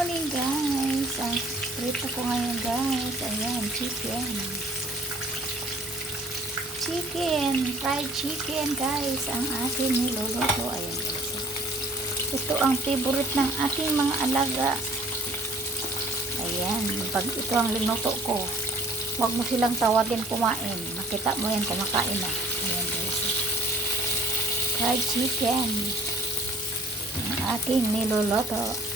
morning guys. Ang prito ko ngayon guys. Ayan, chicken. Fried chicken guys. Ang ating niluluto. Ayan guys. Ito ang favorite ng aking mga alaga. Ayan, pag ito ang linuto ko, huwag mo silang tawagin kumain. Makita mo yan, kumakain na. Ayan guys. Fried chicken. Ang aking niluluto.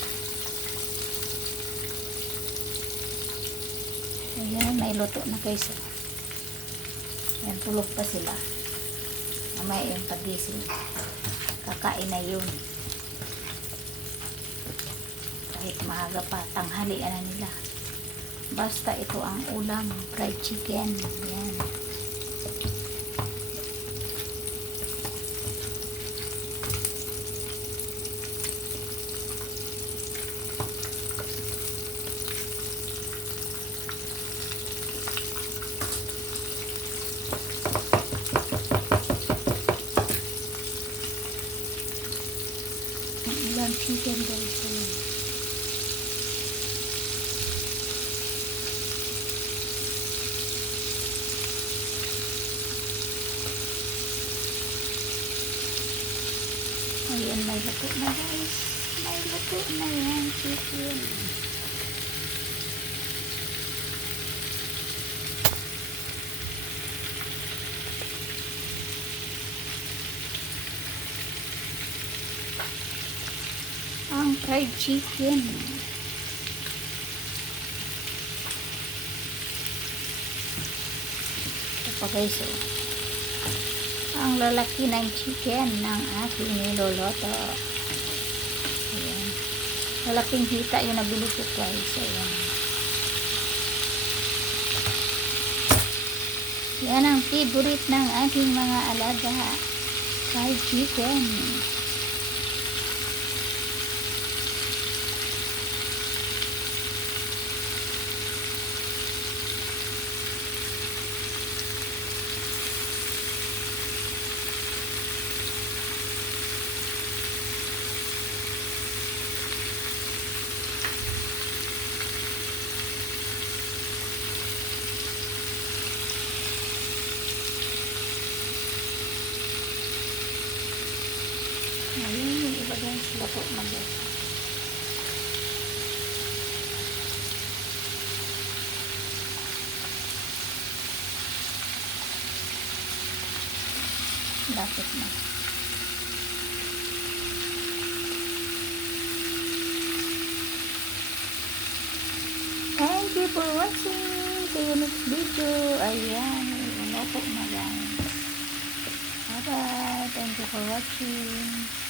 Ayan, may luto na guys. Ayan, tulog pa sila. Mamaya yung pagising. Kakain na yun. Kahit maaga pa, tanghalian na nila. Basta ito ang ulam, fried chicken. Ayan. Ang ulam chicken guys. Ayan. Ayan, may luto na guys. May luto na yan, chicken. Ang fried chicken. Ito pa guys, oh. Ang lalaki ng chicken ng aking niluluto. Ayan. Lalaking hita yung nabili ko guys. Ayan. Yan ang favorite ng aking mga alaga. Fried chicken. Ayun yung iba guys, luto na guys. Lapit na. Thank you for watching. See you next video. Ayan, luto na guys. Bye bye. Thank you for watching.